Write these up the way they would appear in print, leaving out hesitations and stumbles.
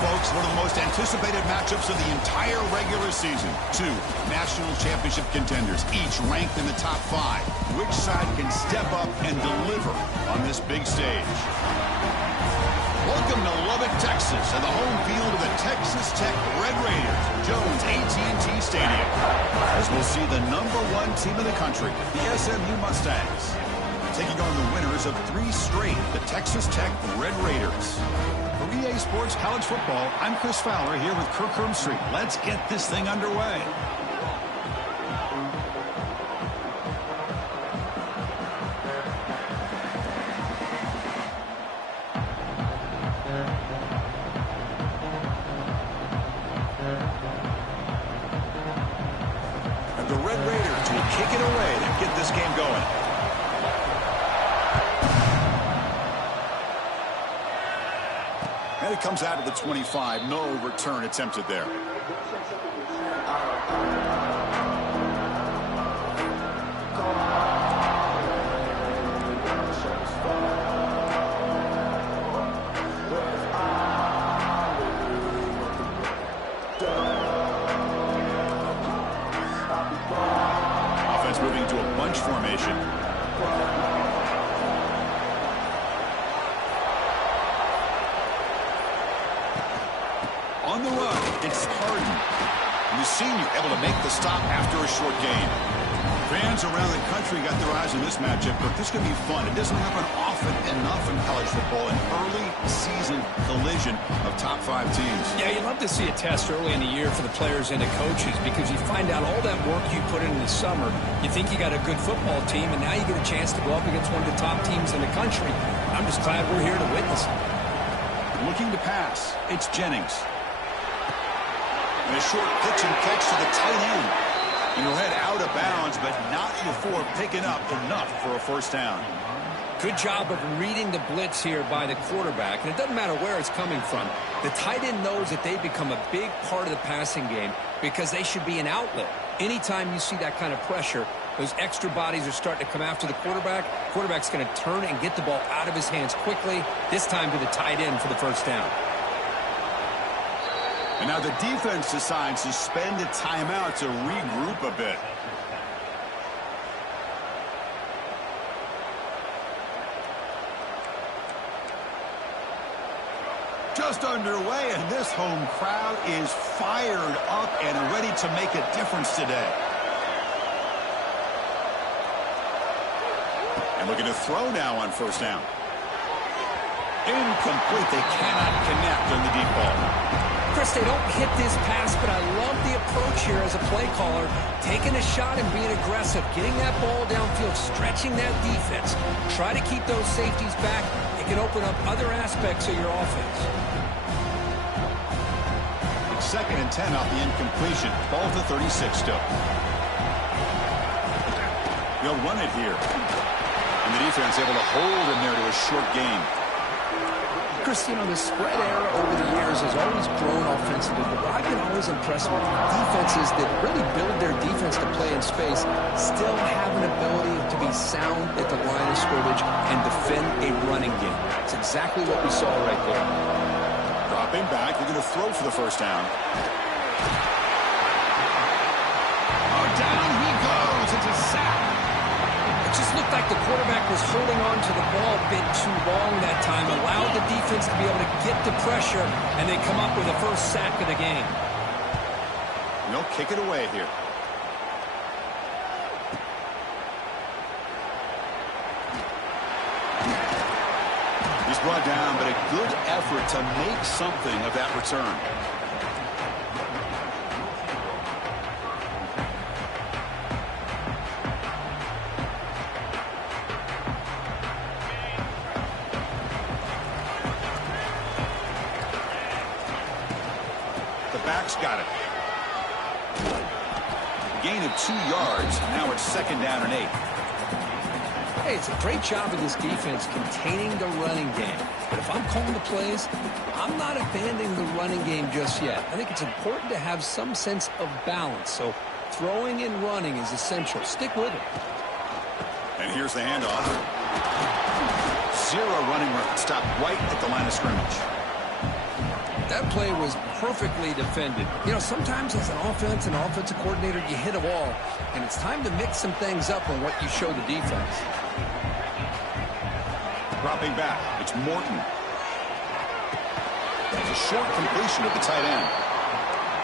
folks, one of the most anticipated matchups of the entire regular season. Two national championship contenders, each ranked in the top 5. Which side can step up and deliver on this big stage? Welcome to Lubbock, Texas, and the home field of the Texas Tech Red Raiders, Jones AT&T Stadium. As we'll see the #1 team in the country, the SMU Mustangs, taking on the winners of 3 straight, the Texas Tech Red Raiders. For EA Sports College Football, I'm Chris Fowler here with Kirk Herbstreit. Let's get this thing underway. And the Red Raiders will kick it away to get this game going. And it comes out of the 25. No return attempted there. Offense moving to a bunch formation. On the run, it's Harden. And the senior able to make the stop after a short gain. Fans around the country got their eyes on this matchup, but this is going to be fun. It doesn't happen often enough in college football, an early season collision of top 5 teams. Yeah, you love to see a test early in the year for the players and the coaches because you find out all that work you put in the summer. You think you got a good football team, and now you get a chance to go up against one of the top teams in the country. I'm just glad we're here to witness it. Looking to pass, it's Jennings. And a short pitch and catch to the tight end. And he'll head out of bounds, but not before picking up enough for a first down. Good job of reading the blitz here by the quarterback. And it doesn't matter where it's coming from. The tight end knows that they've become a big part of the passing game because they should be an outlet. Anytime you see that kind of pressure, those extra bodies are starting to come after the quarterback. Quarterback's going to turn and get the ball out of his hands quickly, this time to the tight end for the first down. And now the defense decides to spend a timeout to regroup a bit. Just underway, and this home crowd is fired up and ready to make a difference today. And looking to throw now on first down. Incomplete. They cannot connect on the deep ball. Chris, they don't hit this pass, but I love the approach here as a play caller. Taking a shot and being aggressive, getting that ball downfield, stretching that defense. Try to keep those safeties back. It can open up other aspects of your offense. It's 2nd and 10 off the incompletion. Ball to 36 still. They'll run it here. And the defense able to hold him there to a short gain. Chris, you know, the spread era over the years has always grown offensively, but I've been always impressed with defenses that really build their defense to play in space, still have an ability to be sound at the line of scrimmage and defend a running game. It's exactly what we saw right there. Dropping back, they're going to throw for the first down. Oh, down he goes. It's a sack. It just looked like the quarterback was holding on to the ball a bit too long that time, allowed the defense to be able to get the pressure, and they come up with the first sack of the game. And they'll kick it away here. He's brought down, but a good effort to make something of that return. Got it. Gain of 2 yards. Now it's 2nd down and 8. Hey, it's a great job of this defense containing the running game. But if I'm calling the plays, I'm not abandoning the running game just yet. I think it's important to have some sense of balance. So throwing and running is essential. Stick with it. And here's the handoff. 0 running room. Stop right at the line of scrimmage. That play was perfectly defended. You know, sometimes as an offensive coordinator, you hit a wall, and it's time to mix some things up on what you show the defense. Dropping back, it's Morton. It's a short completion of the tight end.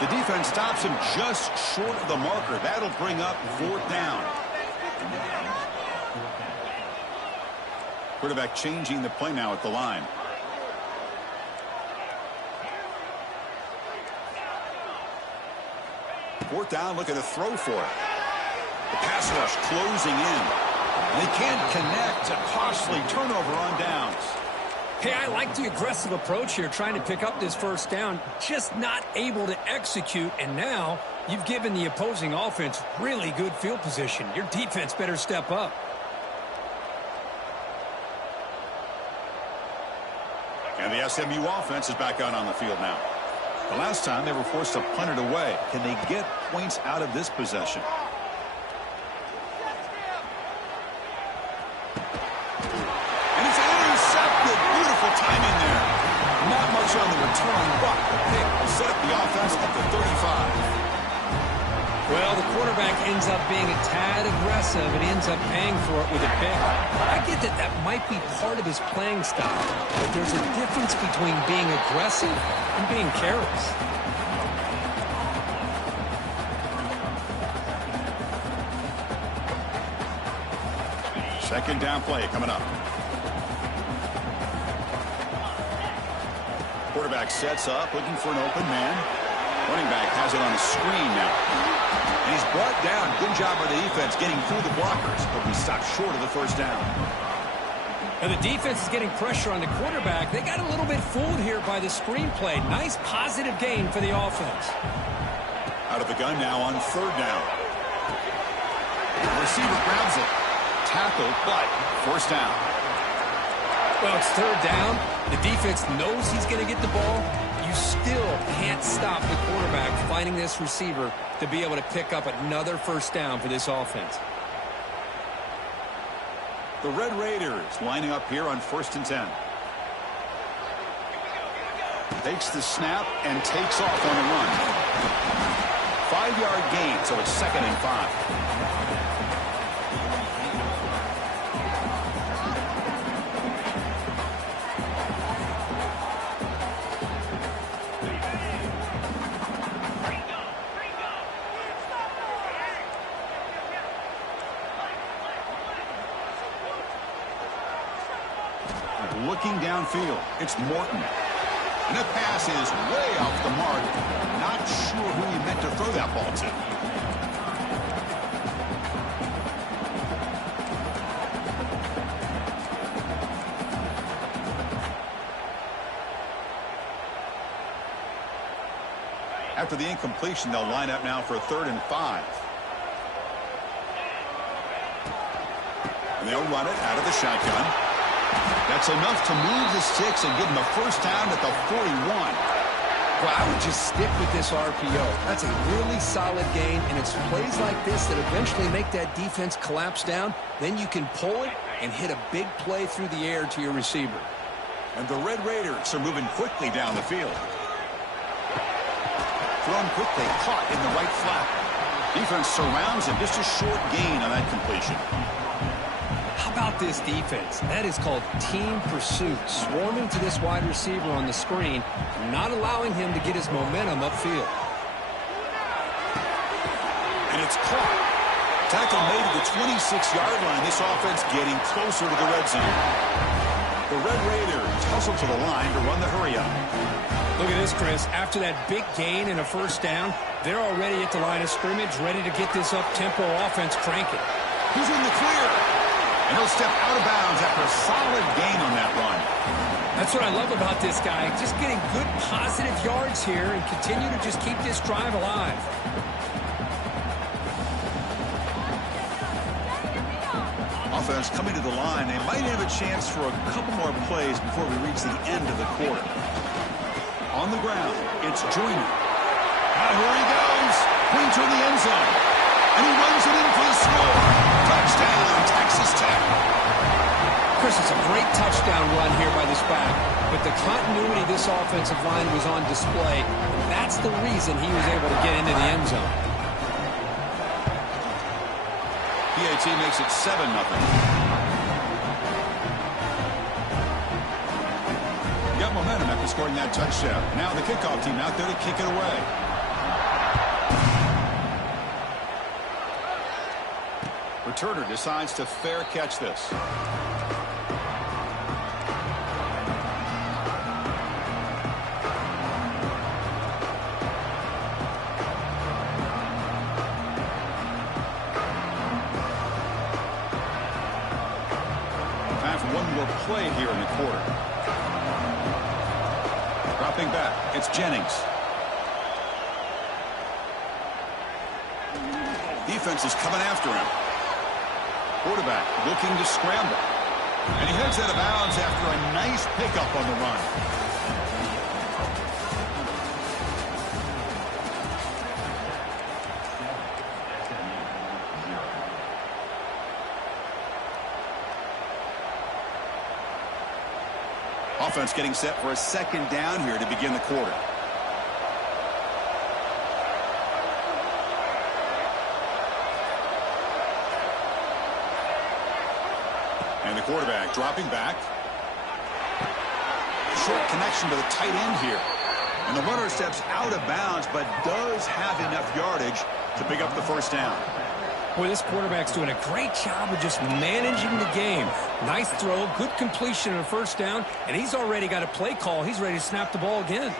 The defense stops him just short of the marker. That'll bring up 4th down. Quarterback changing the play now at the line. Fourth down, looking to throw for it. The pass rush closing in. And they can't connect. A costly turnover on downs. Hey, I like the aggressive approach here, trying to pick up this first down, just not able to execute, and now you've given the opposing offense really good field position. Your defense better step up. And the SMU offense is back out on the field now. The last time they were forced to punt it away. Can they get points out of this possession? And it's intercepted. Beautiful timing there. Not much on the return, but the pick will set up the offense at the 35. Well, the quarterback ends up being a tad aggressive and ends up paying for it with a pick. I get that that might be part of his playing style, but there's a difference between being aggressive and being careless. Second down play coming up. Quarterback sets up, looking for an open man. Running back has it on the screen now. And he's brought down. Good job by the defense getting through the blockers, but we stopped short of the first down. And the defense is getting pressure on the quarterback. They got a little bit fooled here by the screen play. Nice positive gain for the offense. Out of the gun now on 3rd down. The receiver grabs it. Tackle, but first down. Well, it's 3rd down. The defense knows he's going to get the ball. You still can't stop the quarterback finding this receiver to be able to pick up another first down for this offense. The Red Raiders lining up here on 1st and 10. Takes the snap and takes off on the run. 5-yard gain, so it's 2nd and 5. Looking downfield, it's Morton. And the pass is way off the mark. Not sure who he meant to throw that ball to. After the incompletion, they'll line up now for 3rd and 5. And they'll run it out of the shotgun. That's enough to move the sticks and give them a first down at the 41. Well, I would just stick with this RPO. That's a really solid gain, and it's plays like this that eventually make that defense collapse down. Then you can pull it and hit a big play through the air to your receiver. And the Red Raiders are moving quickly down the field. Thrown quickly, caught in the right flat. Defense surrounds him. Just a short gain on that completion. How about this defense? That is called team pursuit. Swarming to this wide receiver on the screen, not allowing him to get his momentum upfield. And it's caught. Tackle made at the 26-yard line. This offense getting closer to the red zone. The Red Raiders hustle to the line to run the hurry-up. Look at this, Chris. After that big gain and a first down, they're already at the line of scrimmage, ready to get this up-tempo offense cranking. Who's in the clear? And he'll step out of bounds after a solid gain on that run. That's what I love about this guy. Just getting good positive yards here and continue to just keep this drive alive. Offense coming to the line. They might have a chance for a couple more plays before we reach the end of the quarter. On the ground, it's Joyner. Now here he goes. Clean to the end zone. And he runs it in for the score. Touchdown, Texas Tech. Chris, This is a great touchdown run here by this back. But the continuity of this offensive line was on display. That's the reason he was able to get into the end zone. PAT makes it 7-0. Got momentum after scoring that touchdown. Now the kickoff team out there to kick it away. Returner decides to fair catch this. Time for one more play here in the quarter. Dropping back, it's Jennings. Defense is coming after him. Quarterback looking to scramble. And he heads out of bounds after a nice pickup on the run. Offense getting set for a second down here to begin the quarter. And the quarterback dropping back. Short connection to the tight end here. And the runner steps out of bounds, but does have enough yardage to pick up the first down. Boy, this quarterback's doing a great job of just managing the game. Nice throw, good completion on a first down, and he's already got a play call. He's ready to snap the ball again.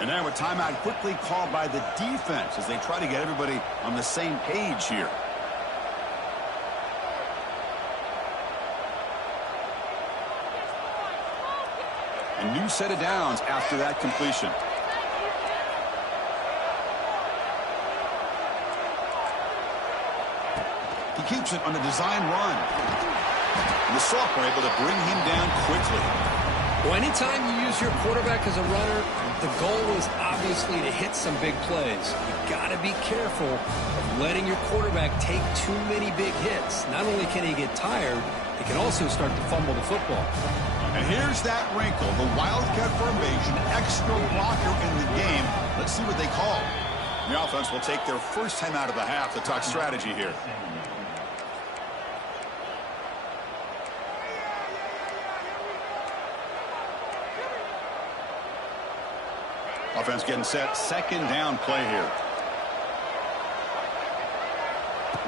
And now a timeout quickly called by the defense as they try to get everybody on the same page here. A new set of downs after that completion. He keeps it on a design run. And the sophomore able to bring him down quickly. Well, anytime you use your quarterback as a runner, the goal is obviously to hit some big plays. You've got to be careful of letting your quarterback take too many big hits. Not only can he get tired, he can also start to fumble the football. And here's that wrinkle, the Wildcat formation, extra blocker in the game. Let's see what they call. The offense will take their first time out of the half to talk strategy here. Offense getting set, second down play here.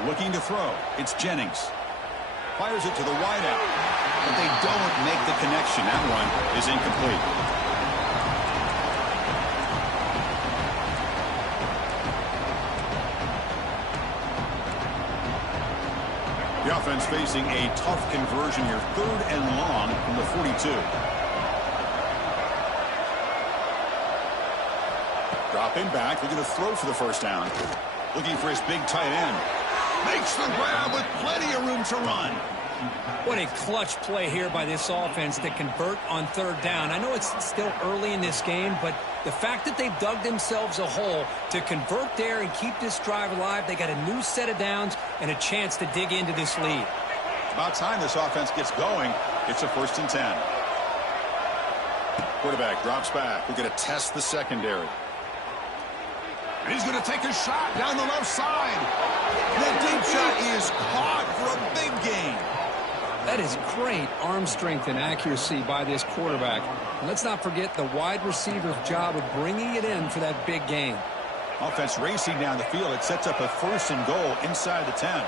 Looking to throw, it's Jennings. Fires it to the wideout, but they don't make the connection. That one is incomplete. The offense facing a tough conversion here, 3rd and long from the 42. Dropping back, looking to throw for the first down. Looking for his big tight end. Makes the grab with plenty of room to run. What a clutch play here by this offense to convert on 3rd down. I know it's still early in this game, but the fact that they've dug themselves a hole to convert there and keep this drive alive, they got a new set of downs and a chance to dig into this lead. About time this offense gets going. It's a 1st and 10. Quarterback drops back. We're going to test the secondary. And he's going to take a shot down the left side. That deep shot is caught for a big gain. That is great arm strength and accuracy by this quarterback. And let's not forget the wide receiver's job of bringing it in for that big gain. Offense racing down the field. It sets up a 1st and goal inside the 10.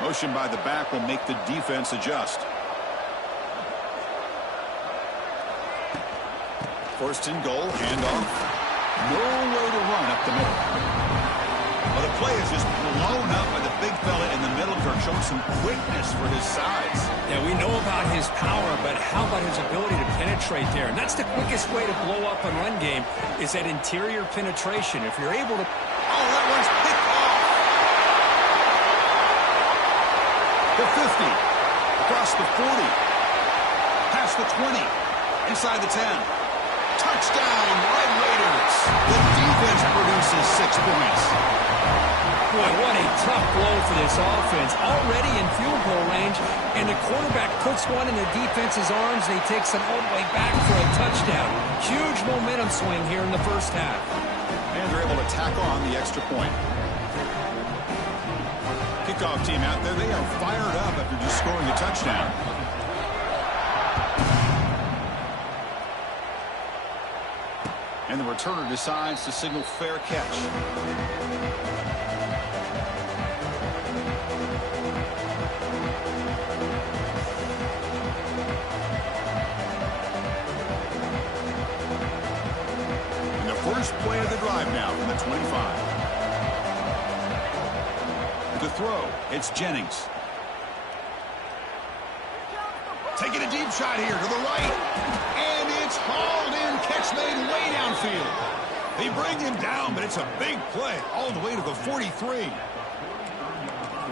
Motion by the back will make the defense adjust. 1st and goal, handoff. Nowhere to run up the middle. Well, the play is just blown up by the big fella in the middle. Kirk showing some quickness for his size. Yeah, we know about his power, but how about his ability to penetrate there? And that's the quickest way to blow up a run game is that interior penetration. If you're able to... Oh, that one's picked off. The 50. Across the 40. Past the 20. Inside the 10. Touchdown, Red Raiders. The defense produces 6 points. Boy, what a tough blow for this offense. Already in field goal range, and the quarterback puts one in the defense's arms, and he takes it all the way back for a touchdown. Huge momentum swing here in the first half. And they're able to tack on the extra point. Kickoff team out there, they are fired up after just scoring a touchdown. And the returner decides to signal fair catch. And the first play of the drive now from the 25. To throw, it's Jennings. Taking a deep shot here to the right. And it's hauled in. Catch made way downfield. They bring him down, but it's a big play all the way to the 43.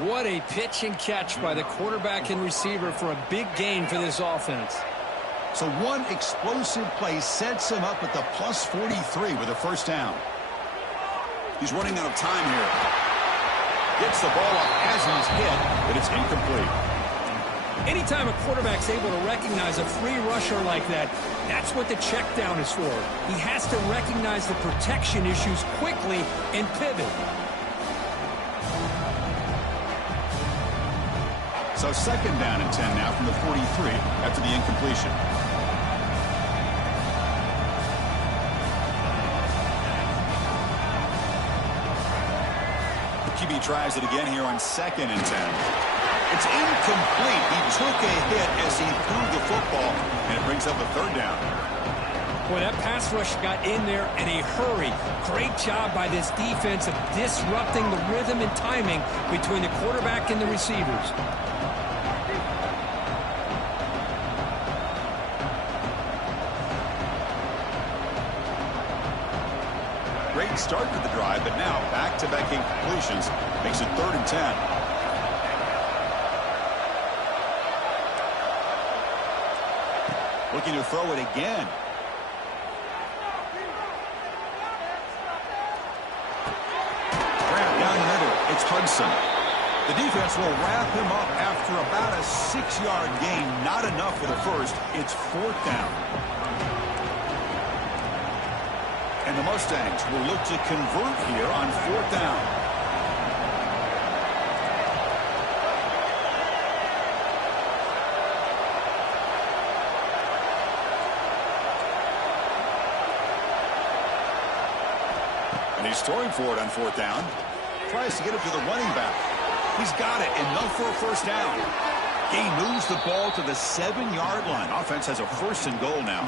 What a pitch and catch by the quarterback and receiver for a big gain for this offense. So one explosive play sets him up at the plus 43 with a first down. He's running out of time here. Gets the ball off as he's hit, but it's incomplete. Anytime a quarterback's able to recognize a free rusher like that, that's what the check down is for. He has to recognize the protection issues quickly and pivot. So second down and 10 now from the 43 after the incompletion. QB tries it again here on second and 10. It's incomplete. He took a hit as he threw the football, and it brings up a third down. Boy, that pass rush got in there in a hurry. Great job by this defense of disrupting the rhythm and timing between the quarterback and the receivers. Great start to the drive, but now back-to-back incompletions makes it 3rd and 10. Looking to throw it again. Wrap down the middle. It's Hudson. The defense will wrap him up after about a 6-yard gain. Not enough for the first. It's 4th down. And the Mustangs will look to convert here on 4th down. He's throwing for it on 4th down. Tries to get it to the running back. He's got it. Enough for a first down. He moves the ball to the 7-yard line. Offense has a 1st and goal now.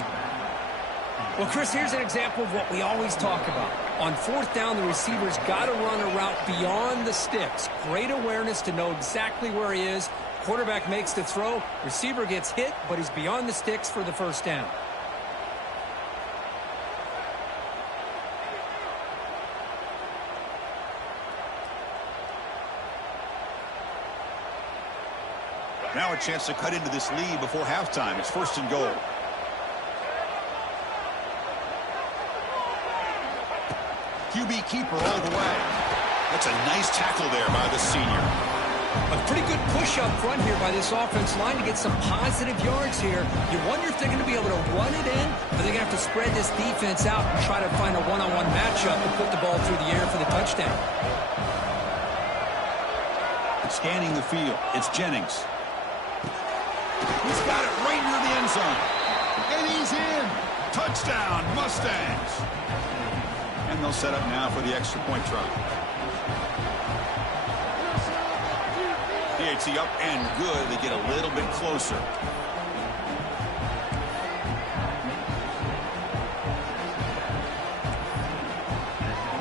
Well, Chris, here's an example of what we always talk about. On 4th down, the receiver's got to run a route beyond the sticks. Great awareness to know exactly where he is. Quarterback makes the throw. Receiver gets hit, but he's beyond the sticks for the first down. Now a chance to cut into this lead before halftime. It's 1st and goal. QB keeper all the way. That's a nice tackle there by the senior. A pretty good push up front here by this offense line to get some positive yards here. You wonder if they're going to be able to run it in, or they're going to have to spread this defense out and try to find a one-on-one matchup and put the ball through the air for the touchdown. Scanning the field. It's Jennings. He's got it right near the end zone. And he's in. Touchdown, Mustangs. And they'll set up now for the extra point try. PAT up and good. They get a little bit closer.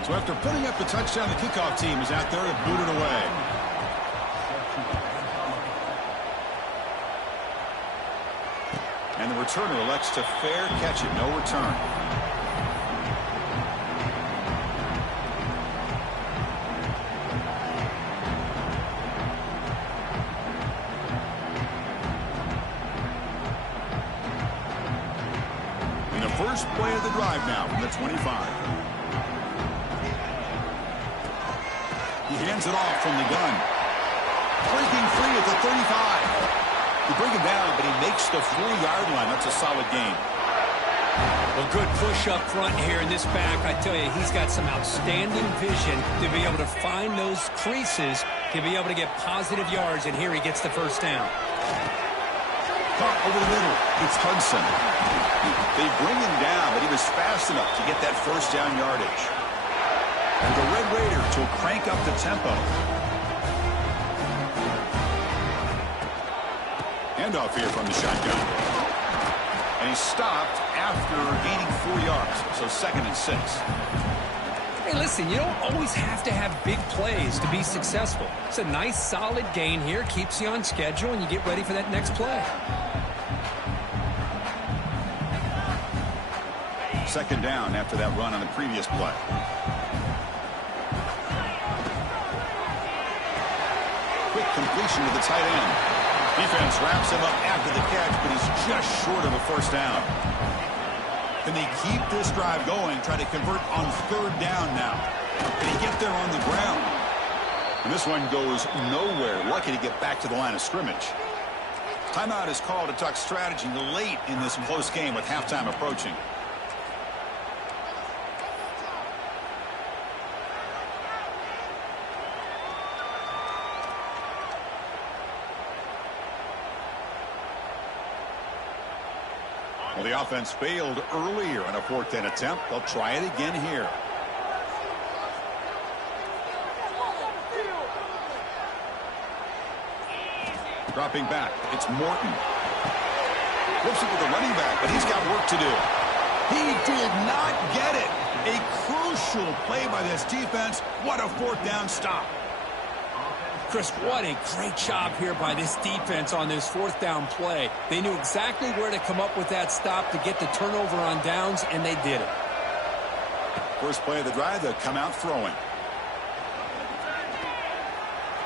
So after putting up the touchdown, the kickoff team is out there to boot it away. And the returner elects to fair catch it. No return. And the First play of the drive now from the 25. He hands it off from the gun. Breaking free at the 35. You bring him down, but he makes the 4-yard line. That's a solid gain. Well, good push up front here in this back. I tell you, he's got some outstanding vision to be able to find those creases, to be able to get positive yards, and here he gets the first down. Caught over the middle. It's Hudson. They bring him down, but he was fast enough to get that first down yardage. And the Red Raiders will crank up the tempo. Handoff here from the shotgun. And he's stopped after gaining 4 yards. So 2nd and 6. Hey, listen, you don't always have to have big plays to be successful. It's a nice, solid gain here. Keeps you on schedule, and you get ready for that next play. 2nd down after that run on the previous play. Quick completion to the tight end. Defense wraps him up after the catch, but he's just short of a first down. Can they keep this drive going, try to convert on 3rd down now? Can he get there on the ground? And this one goes nowhere. Lucky to get back to the line of scrimmage. Timeout is called to talk strategy late in this close game with halftime approaching. Well, the offense failed earlier on a 4th down attempt. They'll try it again here. Dropping back, it's Morton. Flips it to the running back, but he's got work to do. He did not get it. A crucial play by this defense. What a 4th down stop. Chris, what a great job here by this defense on this 4th down play. They knew exactly where to come up with that stop to get the turnover on downs, and they did it. First play of the drive, they'll come out throwing.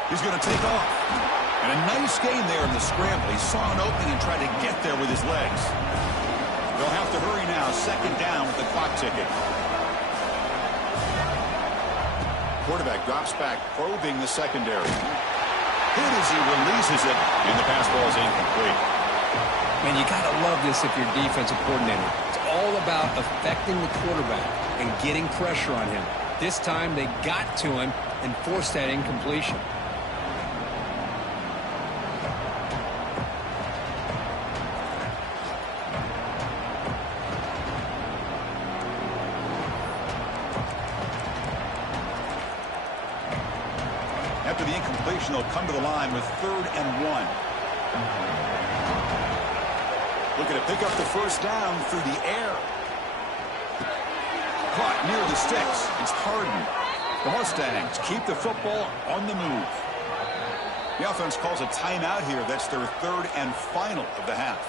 He's going to take off. And a nice gain there in the scramble. He saw an opening and tried to get there with his legs. They'll have to hurry now. 2nd down with the clock ticking. Quarterback drops back, probing the secondary. Hit as he releases it, and the pass ball is incomplete. Man, you got to love this if you're defensive coordinator. It's all about affecting the quarterback and getting pressure on him. This time they got to him and forced that incompletion. After the incompletion, they'll come to the line with 3rd and 1. Looking to pick up the first down through the air. Caught near the sticks. It's Harden. The Mustangs keep the football on the move. The offense calls a timeout here. That's their 3rd and final of the half.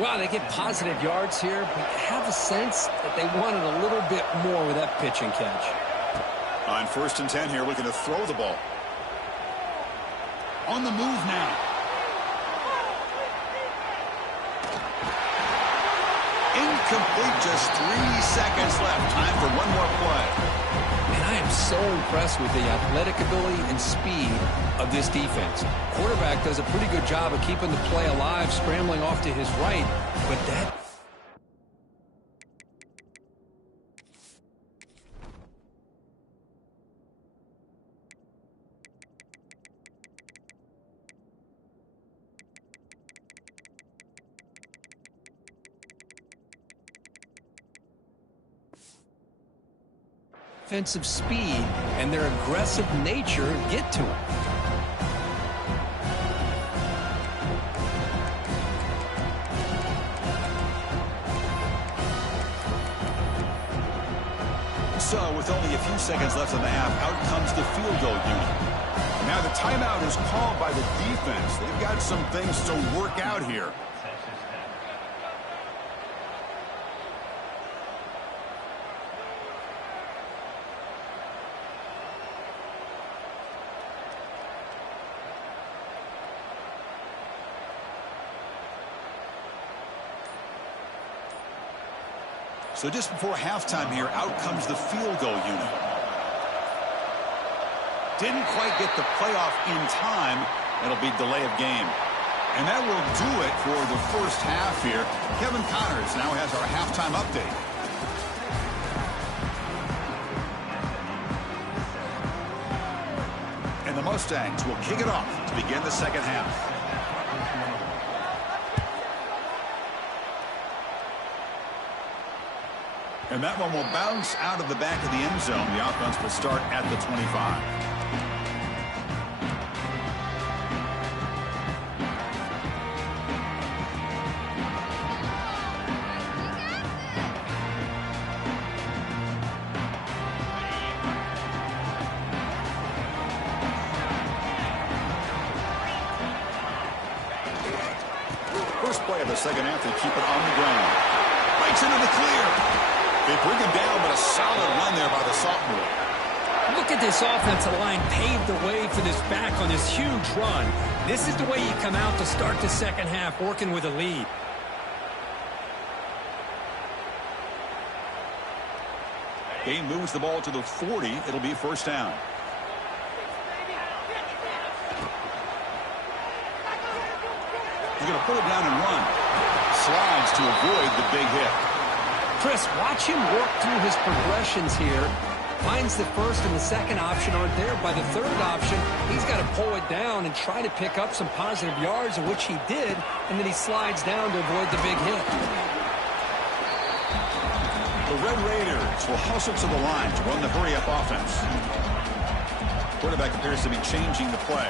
Wow, they get positive yards here, but I have a sense that they wanted a little bit more with that pitch and catch. On 1st and 10 here, looking to throw the ball. On the move now. Incomplete, just 3 seconds left. Time for one more play. And I am so impressed with the athletic ability and speed of this defense. Quarterback does a pretty good job of keeping the play alive, scrambling off to his right, but that... offensive speed and their aggressive nature get to him. So, with only a few seconds left in the half, out comes the field goal unit. Now the timeout is called by the defense. They've got some things to work out here. So just before halftime here, out comes the field goal unit. Didn't quite get the playoff in time. It'll be delay of game. And that will do it for the first half here. Kevin Connors now has our halftime update. And the Mustangs will kick it off to begin the second half. And that one will bounce out of the back of the end zone. The offense will start at the 25. First play of the second half, they keep it on the ground. Breaks into the clear. They bring him down, but a solid run there by the sophomore. Look at this offensive line paved the way for this back on this huge run. This is the way you come out to start the second half, working with a lead. Game moves the ball to the 40. It'll be first down. He's going to pull it down and run. Slides to avoid the big hit. Chris, watch him work through his progressions here. Finds the first and the second option aren't there. By the third option, he's got to pull it down and try to pick up some positive yards, of which he did, and then he slides down to avoid the big hit. The Red Raiders will hustle to the line to run the hurry-up offense. Quarterback appears to be changing the play.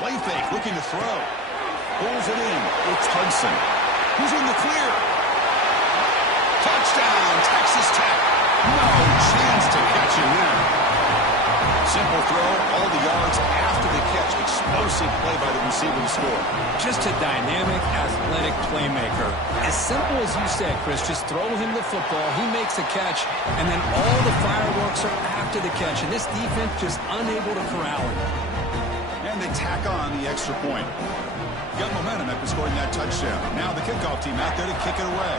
Play fake, looking to throw. Pulls it in. It's Hudson. Who's in the clear? Touchdown, Texas Tech. No chance to catch him there. Simple throw, all the yards after the catch. Explosive play by the receiver to score. Just a dynamic, athletic playmaker. As simple as you said, Chris, just throw him the football, he makes a catch, and then all the fireworks are after the catch. And this defense just unable to corral him. And they tack on the extra point. Got momentum after scoring that touchdown. Now the kickoff team out there to kick it away.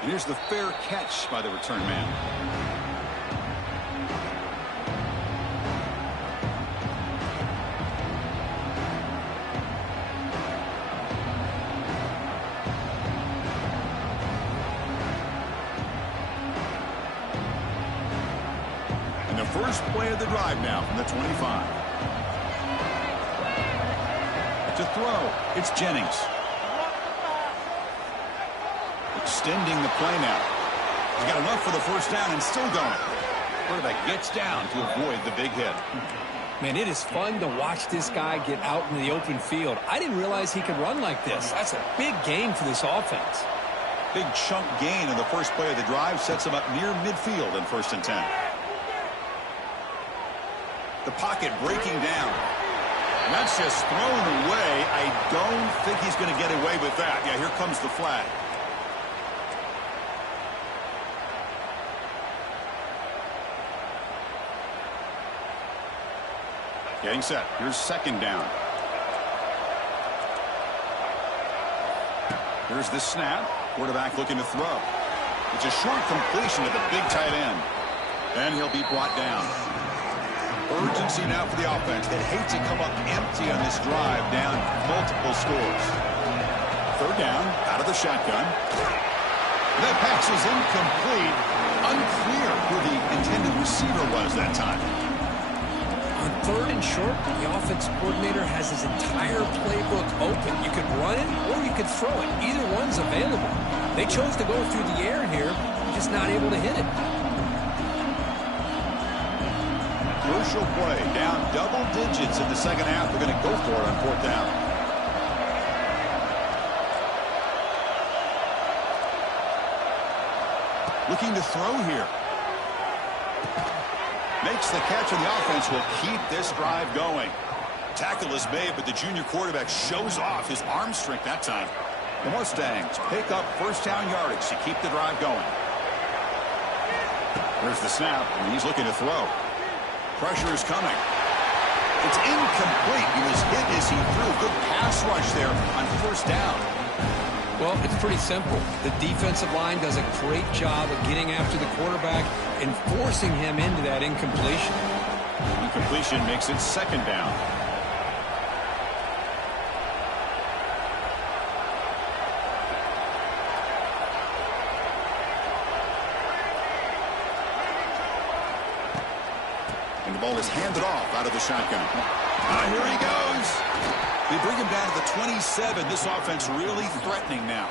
And here's the fair catch by the return man. And the first play of the drive now from the 25. To throw, it's Jennings. Extending the play now. He's got enough for the first down and still going. Quarterback gets down to avoid the big hit. Man, it is fun to watch this guy get out in the open field. I didn't realize he could run like this. That's a big gain for this offense. Big chunk gain in the first play of the drive sets him up near midfield in 1st and 10. The pocket breaking down. That's just thrown away. I don't think he's going to get away with that. Yeah, here comes the flag. Getting set. Here's second down. Here's the snap. Quarterback looking to throw. It's a short completion to the big tight end. And he'll be brought down. Urgency now for the offense. They'd hate to come up empty on this drive, down multiple scores. Third down, out of the shotgun. That pass is incomplete. Unclear who the intended receiver was that time. On 3rd and short, the offense coordinator has his entire playbook open. You could run it or you could throw it. Either one's available. They chose to go through the air here, just not able to hit it. Crucial play, down double digits in the second half. They're going to go for it on 4th down. Looking to throw here. Makes the catch, and the offense will keep this drive going. Tackle is made, but the junior quarterback shows off his arm strength that time. The Mustangs pick up first down yardage to keep the drive going. There's the snap, and he's looking to throw. Pressure is coming. It's incomplete. He was hit as he threw. Good pass rush there on first down. Well, it's pretty simple. The defensive line does a great job of getting after the quarterback and forcing him into that incompletion. Incompletion makes it second down. And the ball is handed off out of the shotgun. Here he goes. They bring him down to the 27. This offense really threatening now.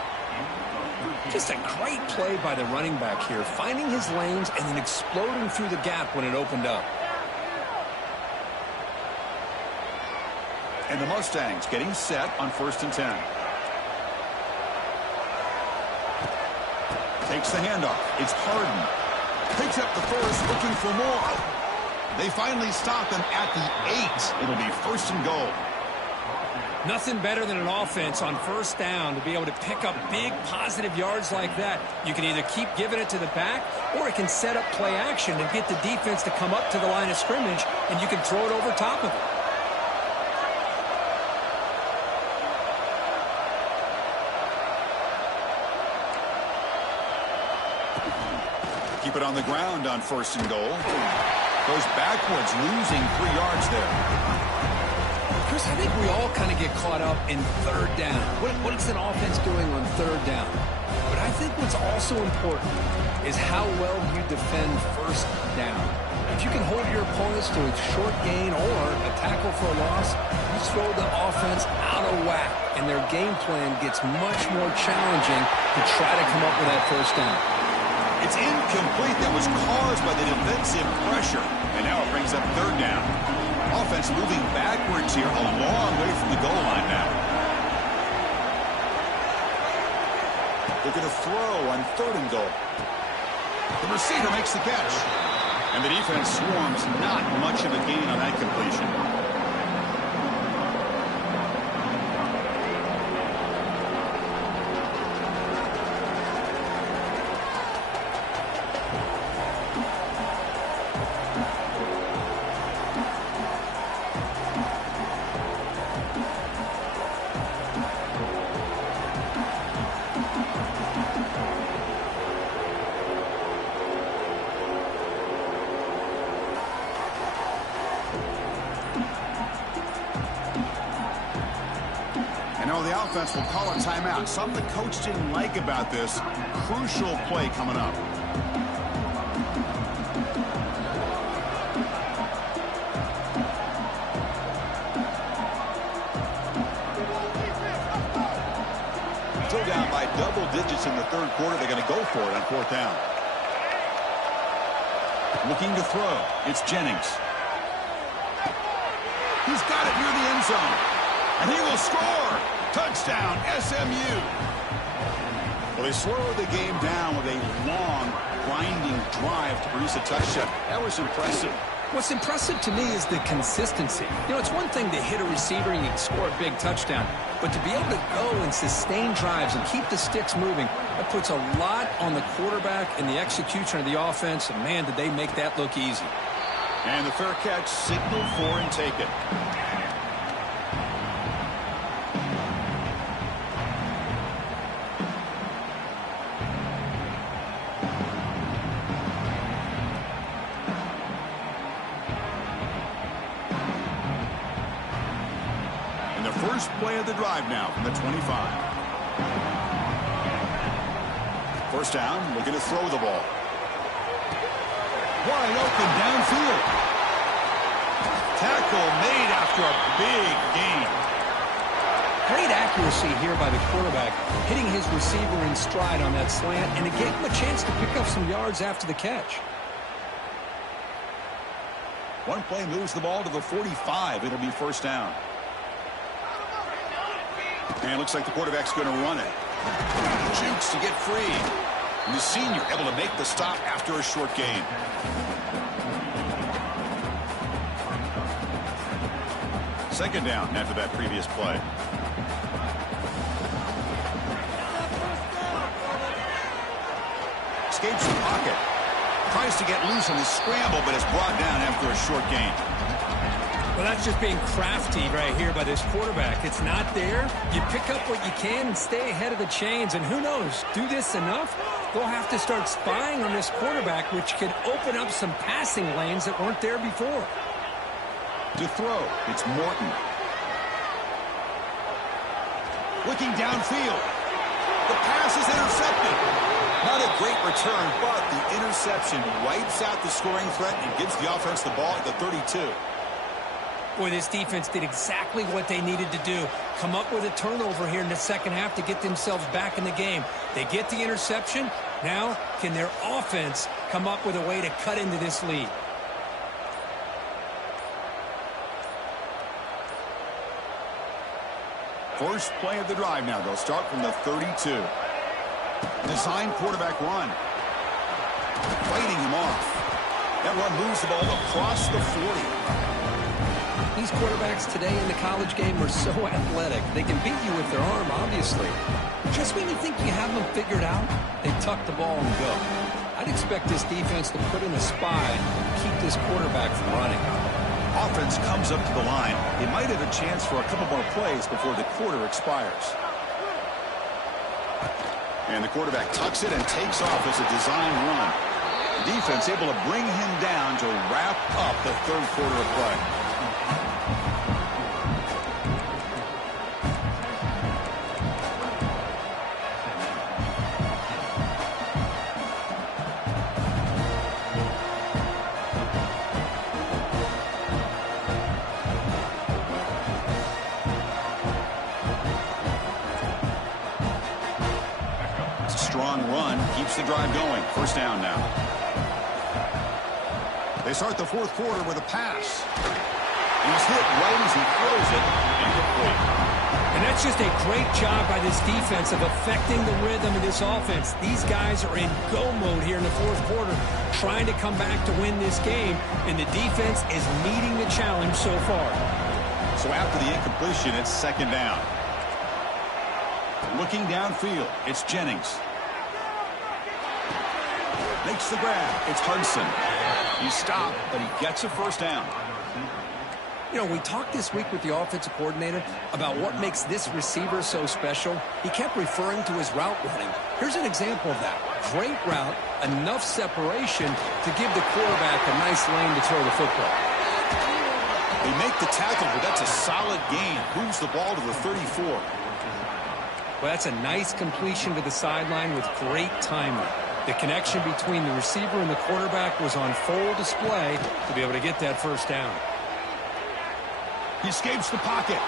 Just a great play by the running back here, finding his lanes and then exploding through the gap when it opened up. And the Mustangs getting set on 1st and 10. Takes the handoff. It's Harden. Picks up the first, looking for more. They finally stop him at the 8. It'll be 1st and goal. Nothing better than an offense on 1st down to be able to pick up big positive yards like that. You can either keep giving it to the back, or it can set up play action and get the defense to come up to the line of scrimmage, and you can throw it over top of it. Keep it on the ground on 1st and goal. Goes backwards, losing 3 yards there. Chris, I think we all kind of get caught up in 3rd down. What is an offense doing on 3rd down? But I think what's also important is how well you defend 1st down. If you can hold your opponents to a short gain or a tackle for a loss, you throw the offense out of whack, and their game plan gets much more challenging to try to come up with that 1st down. It's incomplete. That was caused by the defensive pressure. And now it brings up 3rd down. Offense moving backwards here, a long way from the goal line now. They're going to throw on 3rd and goal. The receiver makes the catch. And the defense swarms. Not much of a gain on that completion. The offense will call a timeout. Something the coach didn't like about this. Crucial play coming up. Still down by double digits in the 3rd quarter. They're going to go for it on 4th down. Looking to throw. It's Jennings. He's got it near the end zone. And he will score. Touchdown, SMU. Well, they slowed the game down with a long, grinding drive to produce a touchdown. That was impressive. What's impressive to me is the consistency. You know, it's one thing to hit a receiver and you can score a big touchdown, but to be able to go and sustain drives and keep the sticks moving, that puts a lot on the quarterback and the execution of the offense, and man, did they make that look easy. And the fair catch, signaled for and taken. First play of the drive now from the 25. 1st down, looking to throw the ball. Wide open downfield. Tackle made after a big gain. Great accuracy here by the quarterback, hitting his receiver in stride on that slant, and it gave him a chance to pick up some yards after the catch. One play moves the ball to the 45. It'll be 1st down. And looks like the quarterback's going to run it. Jukes to get free. And the senior able to make the stop after a short gain. Second down after that previous play. Escapes the pocket. Tries to get loose on the scramble, but is brought down after a short gain. Well, that's just being crafty right here by this quarterback. It's not there. You pick up what you can and stay ahead of the chains. And who knows, do this enough, they'll have to start spying on this quarterback, which could open up some passing lanes that weren't there before. To throw, it's Morton. Looking downfield. The pass is intercepted. Not a great return, but the interception wipes out the scoring threat and gives the offense the ball at the 32. Boy, this defense did exactly what they needed to do. Come up with a turnover here in the second half to get themselves back in the game. They get the interception. Now, can their offense come up with a way to cut into this lead? First play of the drive now. They'll start from the 32. Design quarterback run. Fighting him off. That run moves the ball across the 40. These quarterbacks today in the college game are so athletic. They can beat you with their arm, obviously. Just when you think you have them figured out, they tuck the ball and go. I'd expect this defense to put in a spy and keep this quarterback from running. Offense comes up to the line. They might have a chance for a couple more plays before the quarter expires. And the quarterback tucks it and takes off as a design run. The defense able to bring him down to wrap up the third quarter of play. Strong run keeps the drive going. First down now. They start the fourth quarter with a pass. He's hit right as he throws it. Incomplete. And that's just a great job by this defense of affecting the rhythm of this offense. These guys are in go mode here in the fourth quarter, trying to come back to win this game, and the defense is meeting the challenge so far. So after the incompletion, it's second down. Looking downfield, it's Jennings. Makes the grab. It's Hudson. He stopped, but he gets a first down. You know, we talked this week with the offensive coordinator about what makes this receiver so special. He kept referring to his route running. Here's an example of that. Great route, enough separation to give the quarterback a nice lane to throw the football. They make the tackle, but that's a solid gain. Moves the ball to the 34. Well, that's a nice completion to the sideline with great timing. The connection between the receiver and the quarterback was on full display to be able to get that first down. He escapes the pocket.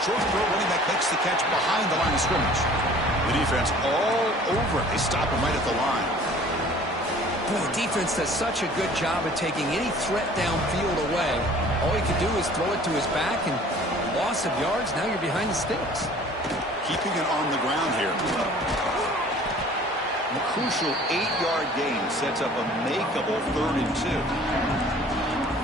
Short throw, running back makes the catch behind the line of scrimmage. The defense all over it. They stop him right at the line. Boy, the defense does such a good job of taking any threat downfield away. All he could do is throw it to his back, and loss of yards, now you're behind the sticks. Keeping it on the ground here. A crucial 8-yard gain sets up a makeable 3rd and 2.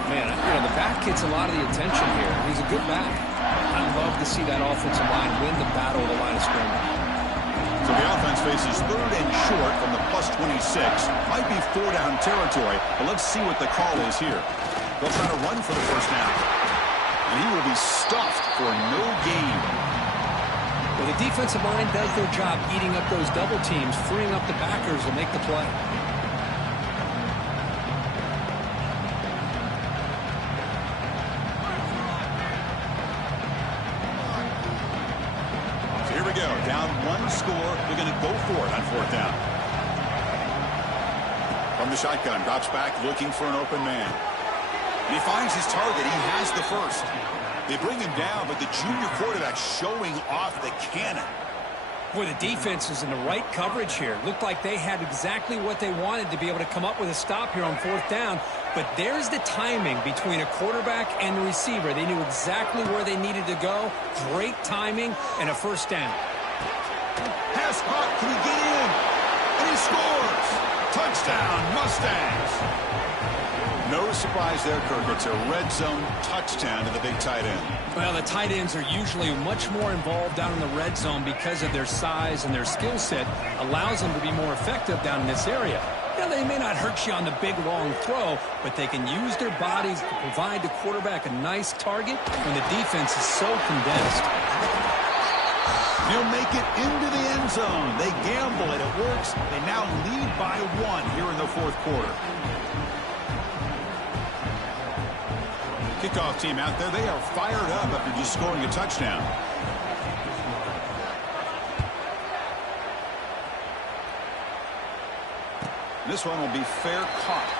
Man, you know, the back gets a lot of the attention here. He's a good back. I love to see that offensive line win the battle of the line of scrimmage. So the offense faces 3rd and short from the plus 26. Might be 4-down territory, but let's see what the call is here. They'll try to run for the first down. And he will be stuffed for no gain. Well, the defensive line does their job eating up those double teams, freeing up the backers to make the play. So here we go. Down 1 score. They're going to go for it on 4th down. From the shotgun, drops back looking for an open man. And he finds his target. He has the first. They bring him down, but the junior quarterback showing off the cannon. Boy, the defense is in the right coverage here. Looked like they had exactly what they wanted to be able to come up with a stop here on 4th down. But there's the timing between a quarterback and the receiver. They knew exactly where they needed to go. Great timing and a first down. Pass caught. Can he get in? And he scores. Touchdown, Mustangs. No surprise there, Kirk. It's a red zone touchdown to the big tight end. Well, the tight ends are usually much more involved down in the red zone because of their size and their skill set allows them to be more effective down in this area. Yeah, they may not hurt you on the big, long throw, but they can use their bodies to provide the quarterback a nice target when the defense is so condensed. He'll make it into the end zone. They gamble and it works. They now lead by 1 here in the fourth quarter. Kickoff team out there. They are fired up after just scoring a touchdown. This one will be fair caught.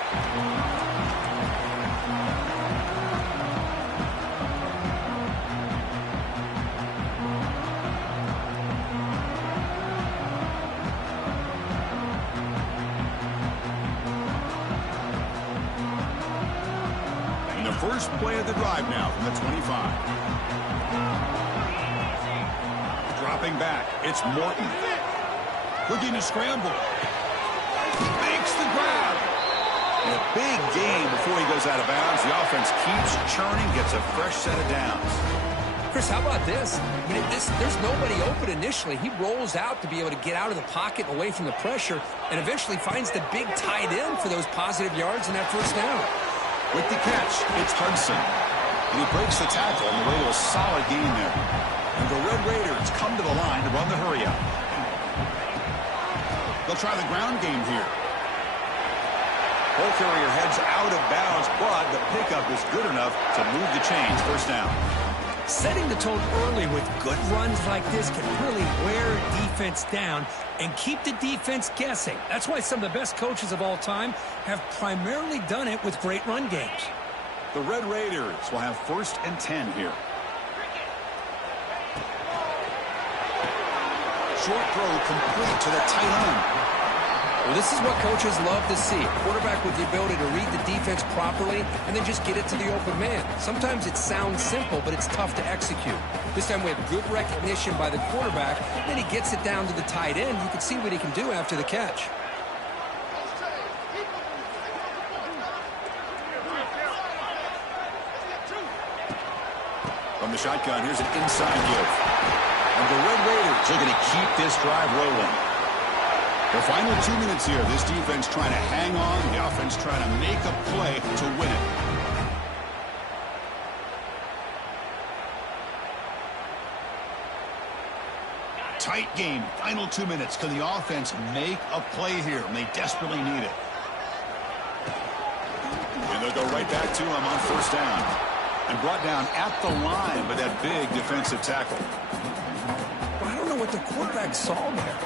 First play of the drive now from the 25. Dropping back, it's Morton. Looking to scramble. He makes the grab. And a big gain before he goes out of bounds. The offense keeps churning, gets a fresh set of downs. Chris, how about this? I mean, there's nobody open initially. He rolls out to be able to get out of the pocket away from the pressure and eventually finds the big tight end for those positive yards in that first down. With the catch, it's Hudson. And he breaks the tackle on the way to a solid gain there. And the Red Raiders come to the line to run the hurry up. They'll try the ground game here. Ball carrier heads out of bounds, but the pickup is good enough to move the chains. First down. Setting the tone early with good runs like this can really wear a defense down and keep the defense guessing. That's why some of the best coaches of all time have primarily done it with great run games. The Red Raiders will have 1st and 10 here. Short throw complete to the tight end. Well, this is what coaches love to see. A quarterback with the ability to read the defense properly and then just get it to the open man. Sometimes it sounds simple, but it's tough to execute. This time we have good recognition by the quarterback. Then he gets it down to the tight end. You can see what he can do after the catch. From the shotgun, here's an inside give. And the Red Raiders are going to keep this drive rolling. The final 2 minutes here. This defense trying to hang on. The offense trying to make a play to win it. Tight game. Final 2 minutes. Can the offense make a play here? And they desperately need it. And they'll go right back to him on first down. And brought down at the line by that big defensive tackle. Well, I don't know what the quarterback saw there.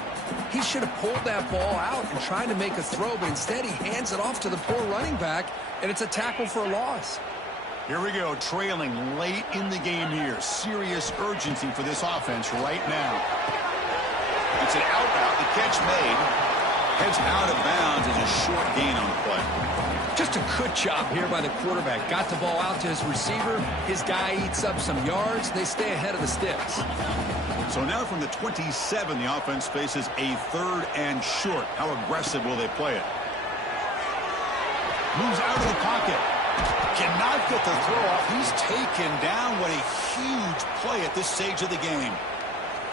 He should have pulled that ball out and tried to make a throw, but instead he hands it off to the poor running back, and it's a tackle for a loss. Here we go, trailing late in the game here. Serious urgency for this offense right now. It's an out route, the catch made. Heads out of bounds as a short gain on the play. Just a good job here by the quarterback. Got the ball out to his receiver. His guy eats up some yards. They stay ahead of the sticks. So now from the 27, the offense faces a 3rd and short. How aggressive will they play it? Moves out of the pocket. Cannot get the throw off. He's taken down. What a huge play at this stage of the game.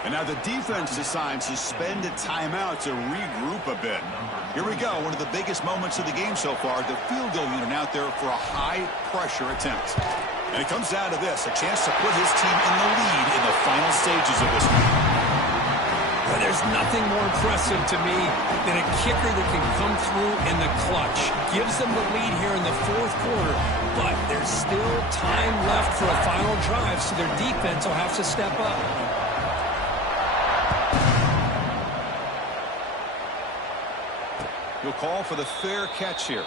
And now the defense decides to spend a timeout to regroup a bit. Here we go. One of the biggest moments of the game so far. The field goal unit out there for a high-pressure attempt. And it comes down to this, a chance to put his team in the lead in the final stages of this one. Well, there's nothing more impressive to me than a kicker that can come through in the clutch. Gives them the lead here in the fourth quarter, but there's still time left for a final drive, so their defense will have to step up. He'll call for the fair catch here.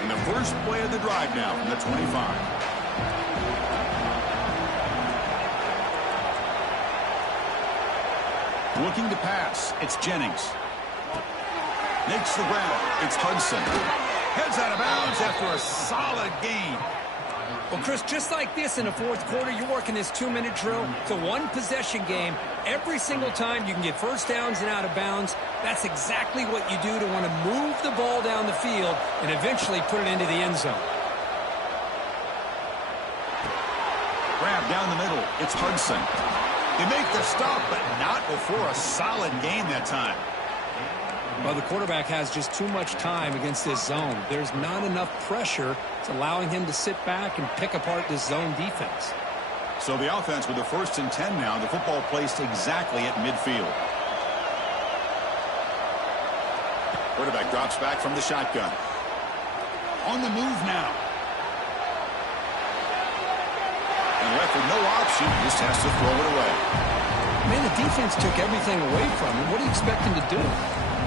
And the first play of the drive now from the 25. Looking to pass, it's Jennings. Makes the grab, it's Hudson. Heads out of bounds after a solid gain. Well, Chris, just like this in the fourth quarter, you're working this 2-minute drill. It's a one-possession game. Every single time you can get first downs and out of bounds, that's exactly what you do to want to move the ball down the field and eventually put it into the end zone. Grab down the middle. It's Hudson. They make the stop, but not before a solid gain that time. Well, the quarterback has just too much time against this zone. There's not enough pressure. It's allowing him to sit back and pick apart this zone defense. So the offense with the 1st and 10 now. The football placed exactly at midfield. Quarterback drops back from the shotgun. On the move now. And left with no option. Just has to throw it away. Man, the defense took everything away from him. What do you expect him to do?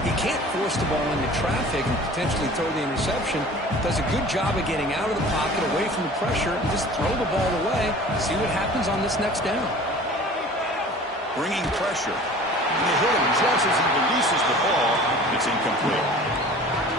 He can't force the ball into traffic and potentially throw the interception. Does a good job of getting out of the pocket, away from the pressure, and just throw the ball away. See what happens on this next down. Bringing pressure. And they hit him just as he releases the ball. It's incomplete.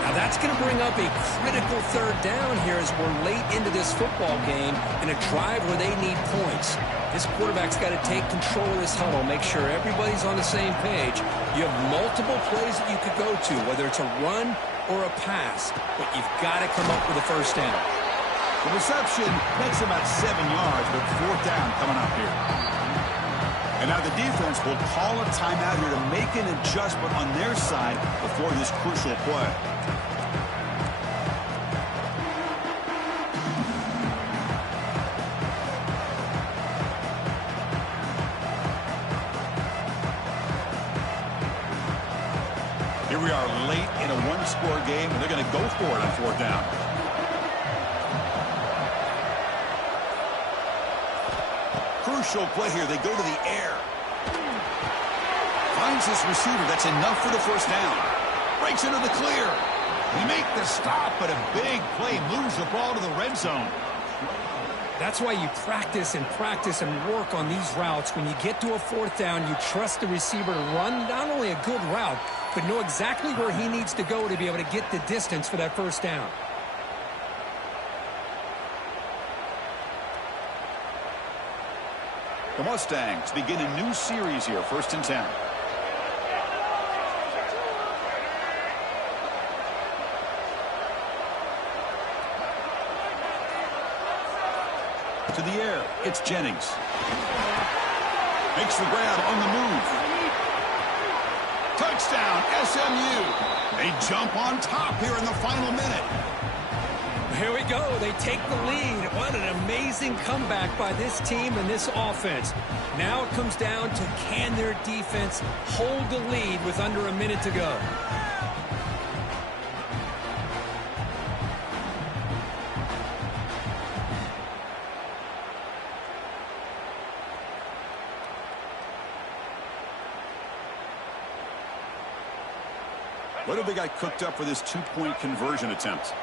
Now that's going to bring up a critical 3rd down here as we're late into this football game in a drive where they need points. This quarterback's got to take control of this huddle, make sure everybody's on the same page. You have multiple plays that you could go to, whether it's a run or a pass, but you've got to come up with a first down. The reception makes about 7 yards, but 4th down coming up here. And now the defense will call a timeout here to make an adjustment on their side before this crucial play. Here we are late in a one-score game, and they're going to go for it on 4th down. Crucial play here. They go to the air. Finds this receiver. That's enough for the 1st down. Breaks into the clear. They make the stop, but a big play moves the ball to the red zone. That's why you practice and work on these routes. When you get to a 4th down, you trust the receiver to run not only a good route, but know exactly where he needs to go to be able to get the distance for that 1st down. The Mustangs begin a new series here, 1st and 10. To the air, it's Jennings. Makes the grab on the move. Touchdown, SMU. They jump on top here in the final minute. Here we go. They take the lead. What an amazing comeback by this team and this offense. Now it comes down to can their defense hold the lead with under a minute to go. What have they got cooked up for this 2-point conversion attempt?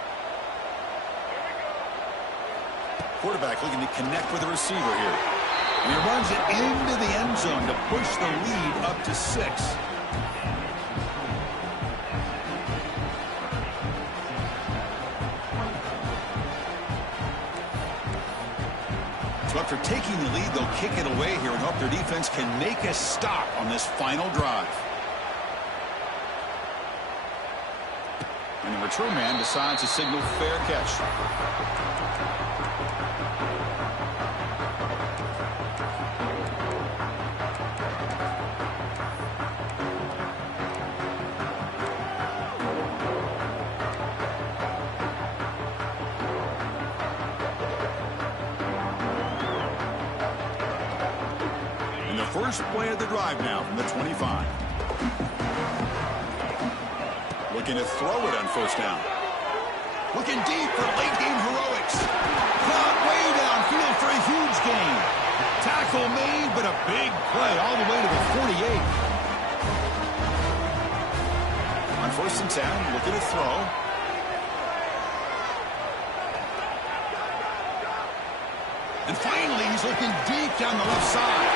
Quarterback looking to connect with the receiver here. And he runs it into the end zone to push the lead up to 6. So after taking the lead, they'll kick it away here and hope their defense can make a stop on this final drive. And the return man decides to signal fair catch. And the first play of the drive now from the 25. Looking to throw it on 1st down. Looking deep for late-game heroics. Caught way downfield for a huge gain. Tackle made, but a big play all the way to the 48. On 1st and 10, looking to throw. And finally, he's looking deep down the left side.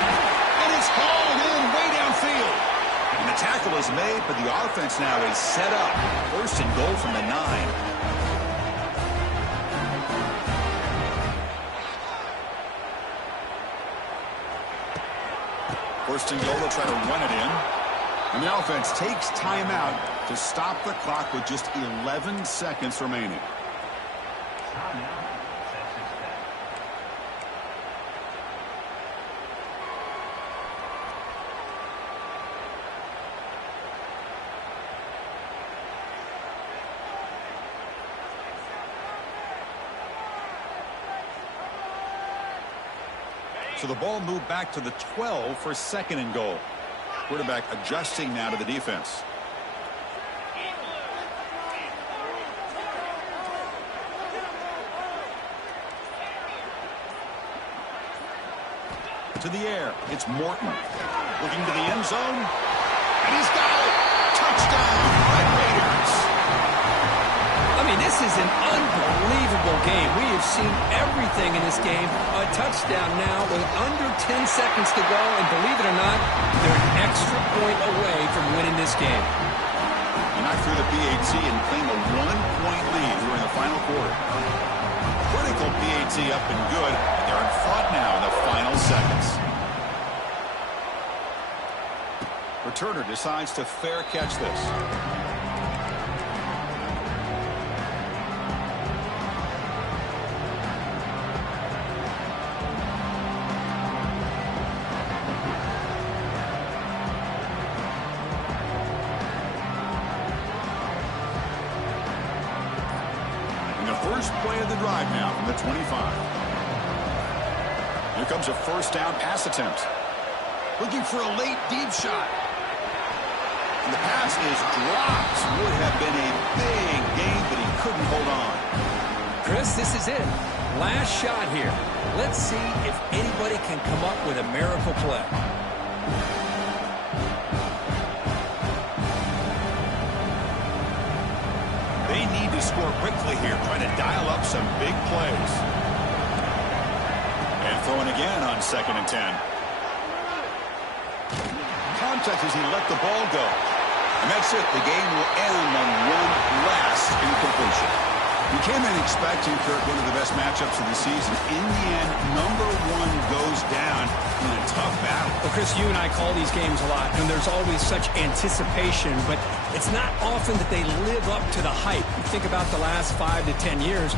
And it's hauled in way downfield. And the tackle is made, but the offense now is set up. 1st and goal from the 9. First and goal, they'll try to run it in. And the offense takes timeout to stop the clock with just 11 seconds remaining. So the ball moved back to the 12 for second and goal. Quarterback adjusting now to the defense. To the air, it's Morton. Looking to the end zone. And he's got it! Touchdown, Red Raiders! I mean, this is an unbelievable game. We have seen everything in this game. A touchdown now with under 10 seconds to go. And believe it or not, they're an extra point away from winning this game. And I threw the PAT and claimed a 1-point lead during the final quarter. Critical PAT up and good. They're in front now in the final seconds. Returner decides to fair catch this. First play of the drive now from the 25. Here comes a first down pass attempt. Looking for a late deep shot. And the pass is dropped. Would have been a big gain, but he couldn't hold on. Chris, this is it. Last shot here. Let's see if anybody can come up with a miracle play. They need to score quickly here, trying to dial up some big plays. And throwing again on 2nd and 10. Contact as he let the ball go. And that's it. The game will end on one last incompletion. You came in expecting, Kirk, one of the best matchups of the season. In the end, number one goes down in a tough battle. Well, Chris, you and I call these games a lot, and there's always such anticipation, but it's not often that they live up to the hype. You think about the last 5 to 10 years.